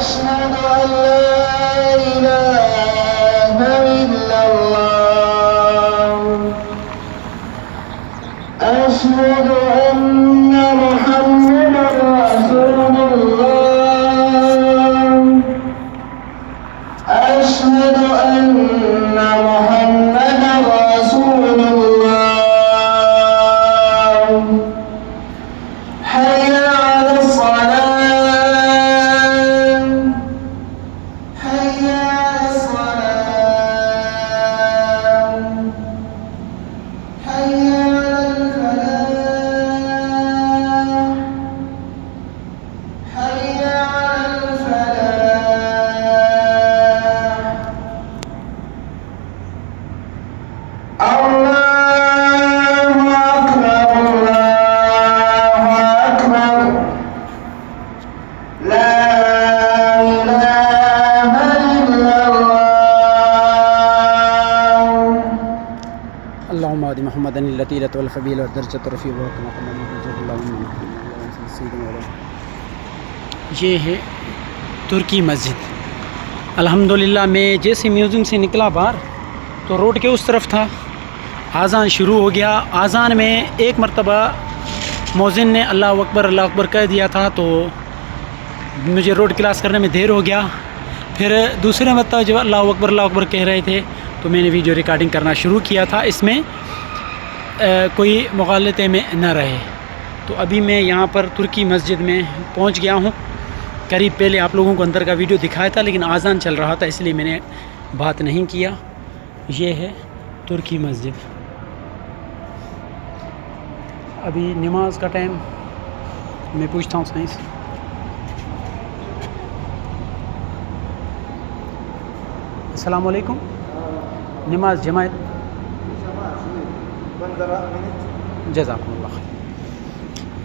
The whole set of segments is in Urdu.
أشهد أن لا إله إلا الله أشهد أن محمدا رسول الله أشهد أن محمدا رسول الله حي على الصلاة حي على الصلاة حي على الفلاح حي على الفلاح الله أكبر الله أكبر لا إله إلا الله اللهم آت محمدا التي والفضيلة والدرجة الرفيع وكما قال اللهم یہ ہے ترکی مسجد. الحمدللہ میں جیسے میوزیم سے نکلا باہر تو روڈ کے اس طرف تھا. اذان شروع ہو گیا. اذان میں ایک مرتبہ مؤذن نے اللہ اکبر کہہ دیا تھا تو مجھے روڈ کراس کرنے میں دیر ہو گیا. پھر دوسرے مرتبہ جب اللہ اکبر کہہ رہے تھے تو میں نے ویڈیو ریکارڈنگ کرنا شروع کیا تھا. اس میں کوئی مغالطے میں نہ رہے. تو ابھی میں یہاں پر ترکی مسجد میں پہنچ گیا ہوں. قریب پہلے آپ لوگوں کو اندر کا ویڈیو دکھایا تھا لیکن اذان چل رہا تھا اس لیے میں نے بات نہیں کیا. یہ ہے ترکی مسجد. ابھی نماز کا ٹائم میں پوچھتا ہوں سائنس. السلام علیکم. نماز جماعت جزاکم اللہ خیر.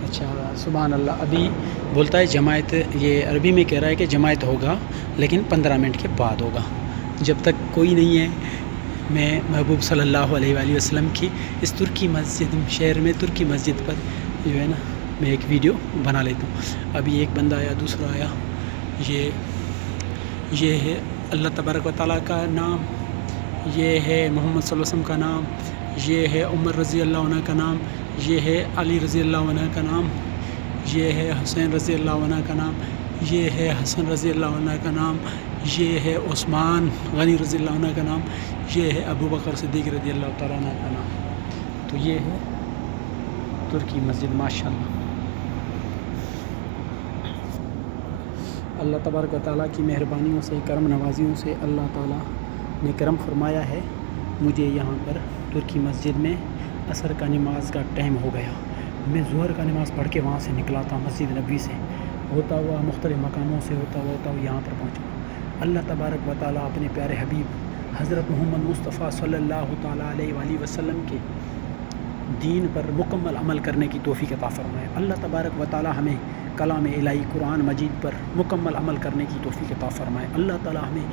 اچھا سبحان اللہ. ابھی بولتا ہے جماعت, یہ عربی میں کہہ رہا ہے کہ جماعت ہوگا لیکن 15 منٹ کے بعد ہوگا. جب تک کوئی نہیں ہے میں محبوب صلی اللہ علیہ وآلہ وسلم کی اس ترکی مسجد شہر میں ترکی مسجد پر جو ہے نا میں ایک ویڈیو بنا لیتا ہوں. ابھی ایک بندہ آیا, دوسرا آیا. یہ ہے اللہ تبارک و تعالیٰ کا نام, یہ ہے محمد صلی اللہ علیہ وسلم کا نام, یہ ہے عمر رضی اللہ عنہ کا نام, یہ ہے علی رضی اللہ عنہ کا نام, یہ ہے حسین رضی اللہ عنہ کا نام, یہ ہے حسن رضی اللہ عنہ کا نام, یہ ہے عثمان غنی رضی اللہ عنہ کا نام, یہ ہے ابو بکر صدیق رضی اللہ تعالیٰ عنہ کا نام. تو یہ ہے ترکی مسجد ماشاءاللہ. اللہ تبارک و تعالیٰ کی مہربانیوں سے کرم نوازیوں سے اللہ تعالیٰ نے کرم فرمایا ہے. مجھے یہاں پر ترکی مسجد میں عصر کا نماز کا ٹائم ہو گیا. میں ظہر کا نماز پڑھ کے وہاں سے نکلا تھا مسجد نبوی سے ہوتا ہوا مختلف مقاموں سے ہوتا ہوا یہاں پر پہنچا. اللہ تبارک و تعالیٰ اپنے پیارے حبیب حضرت محمد مصطفیٰ صلی اللہ تعالیٰ علیہ وآلہ وسلم کے دین پر مکمل عمل کرنے کی توفیق عطا فرمائے. اللہ تبارک و تعالیٰ ہمیں کلام الہی قرآن مجید پر مکمل عمل کرنے کی توفیق عطا فرمائے. اللہ تعالیٰ ہمیں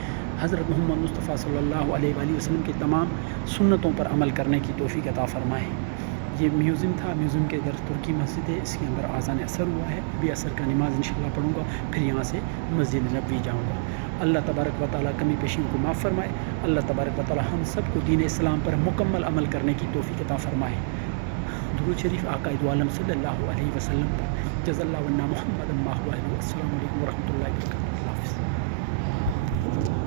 حضرت محمد مصطفیٰ صلی اللہ علیہ وآلہ وسلم کے تمام سنتوں پر عمل کرنے کی توفیق عطا فرمائے. یہ میوزیم تھا. میوزیم کے اندر ترکی مسجد ہے. اس کے اندر اذان عصر ہوا ہے. ابھی عصر کا نماز انشاءاللہ پڑھوں گا, پھر یہاں سے مسجد نبوی جاؤں گا. اللہ تبارک و تعالیٰ کمی پیشیوں کو معاف فرمائے. اللہ تبارک و تعالیٰ ہم سب کو دین اسلام پر مکمل عمل کرنے کی توفیق عطا فرمائے. درود شریف آقا دو عالم صلی اللہ علیہ وسلم پر. جزا اللہ عنا محمد ما هو اہلہ. السلام علیکم ورحمۃ اللہ وبرکاتہ. اللہ حافظ.